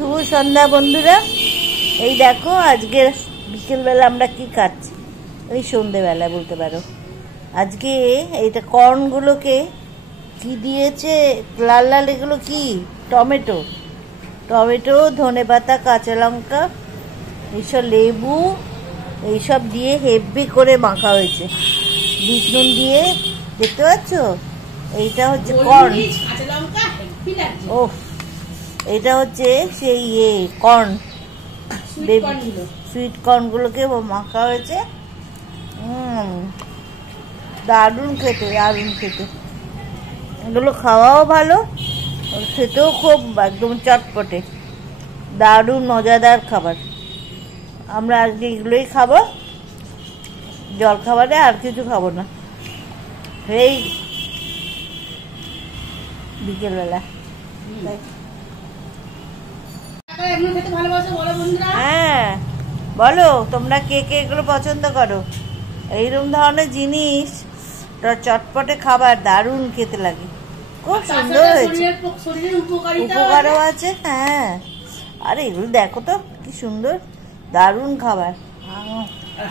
শুভ সন্ধ্যা বন্ধুরা। এই দেখো আজকে বিকেলবেলা আমরা কি খাচ্ছি, ওই সন্ধ্যেবেলা বলতে পারো। আজকে এইটা কর্নগুলোকে কি দিয়েছে, লাল লাল, এগুলো কি টমেটো, ধনেপাতা, কাঁচা লঙ্কা, এইসব লেবু, এইসব দিয়ে হেভি করে মাখা হয়েছে, বিট নুন দিয়ে। দেখতে পাচ্ছ, এইটা হচ্ছে কর্ন। ও, এটা হচ্ছে সেই কর্ন, সুইট কর্নগুলোকে মাখা হয়েছে। দারুণ খেতে, এগুলো খাওয়াও ভালো, খেতেও খুব একদম চটপটে, দারুণ মজাদার খাবার। আমরা আজকে এগুলোই খাবো, জল খাবারে আর কিছু খাবো না এই বিকেলবেলা। হ্যাঁ বলো, তোমরা কে কে এগুলো পছন্দ করো? এইরকম ধরনের জিনিস চটপটে খাবার দারুণ খেতে লাগে, খুব সুন্দর হয়েছে, উপকারও আছে। হ্যাঁ, আরে এগুলো দেখো তো কি সুন্দর, দারুণ খাবার,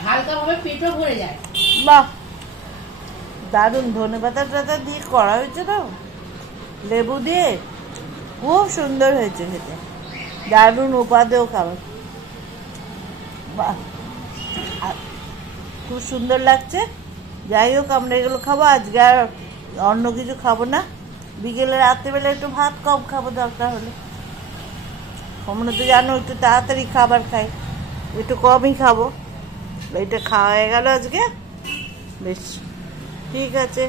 হালকাভাবে পেটও ভরে যায়। বাহ, দারুণ ধনেপাতা টাতা দিয়ে করা হয়েছে তো, লেবু দিয়ে, খুব সুন্দর হয়েছে খেতে, দারুণ উপাদেয় খাবার। বাহ, খুব সুন্দর লাগছে। যাই হোক, আমরা এগুলো খাবো আজকে, আর অন্য কিছু খাবো না। বিকেলে রাত্রেবেলা একটু ভাত কম খাবো, দরকার হলে। আমরা তো জানো একটু তাড়াতাড়ি খাবার খাই, একটু কমই খাবো। এটা খাওয়া হয়ে গেল আজকে, বেশ ঠিক আছে।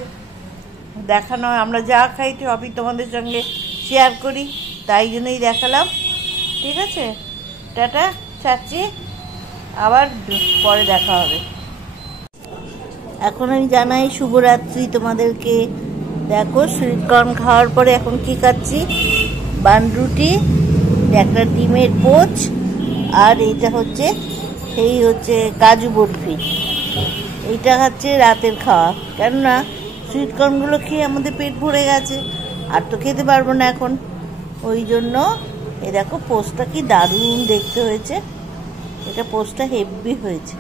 দেখানো, আমরা যা খাই সবই তোমাদের সঙ্গে শেয়ার করি, তাই জন্যই দেখালাম। ঠিক আছে, টাটা, ছাড়ছি, আবার পরে দেখা হবে। এখন আমি জানাই শুভরাত্রি তোমাদেরকে। দেখো, সুইট কর্ন খাওয়ার পরে এখন কি খাচ্ছি, বানরুটি, একটা ডিমের পোচ, আর এইটা হচ্ছে কাজু বরফি। এইটা হচ্ছে রাতের খাওয়া, কেননা সুইট কর্নগুলো খেয়ে আমাদের পেট ভরে গেছে, আর তো খেতে পারবো না এখন। ওই জন্য এই দেখো, পোস্টটা কি দারুণ দেখতে হয়েছে, এটা পোস্টটা হেভি হয়েছে,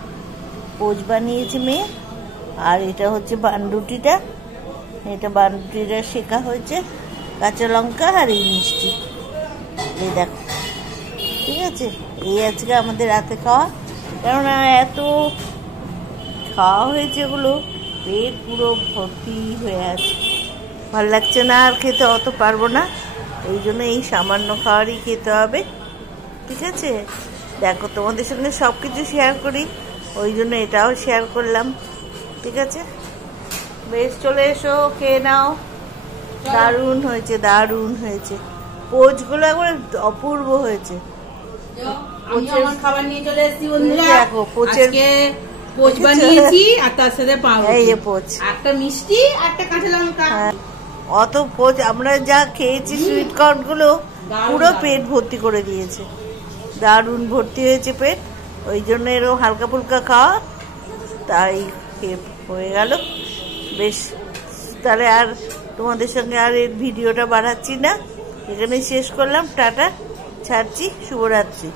পোচ বানিয়েছে মেয়ে। আর এটা হচ্ছে বানরুটিটা, শেখা হয়েছে, কাঁচা লঙ্কা আর এই মিষ্টি, এই দেখো। ঠিক আছে, এই আজকে আমাদের রাতে খাওয়া, কেননা এত খাওয়া হয়েছে এগুলো, পেট পুরো ভর্তি হয়ে আছে, ভাল লাগছে না আর খেতে, অত পারবো না, এই জন্য এই সামান্য খাবারই খেতে হবে। ঠিক আছে, দেখো তোমাদের সঙ্গে সব কিছু শেয়ার করি, ওই জন্য এটাও শেয়ার করলাম। ঠিক আছে, বেশ, চলে এসো, খেয়ে নাও। দারুণ হয়েছে, পোচগুলো একবার অপূর্ব হয়েছে। খাবার নিয়ে চলে এসেছি বন্ধুরা, দেখো পোচ বানিয়েছি, আর তার সাথে এই যে পোচ, একটা মিষ্টি, একটা কাঁচা লঙ্কা। অত পোচ আমরা যা খেয়েছি, সুইট কর্ন গুলো পুরো পেট ভর্তি করে দিয়েছে, দারুণ ভর্তি হয়েছে পেট। ওই জন্য এরকম হালকা ফুলকা খাওয়া, তাই হয়ে গেল। বেশ, তাহলে আর তোমাদের সঙ্গে আর এর ভিডিওটা বাড়াচ্ছি না, এখানে শেষ করলাম। টাটা, ছাড়ছি, শুভরাত্রি।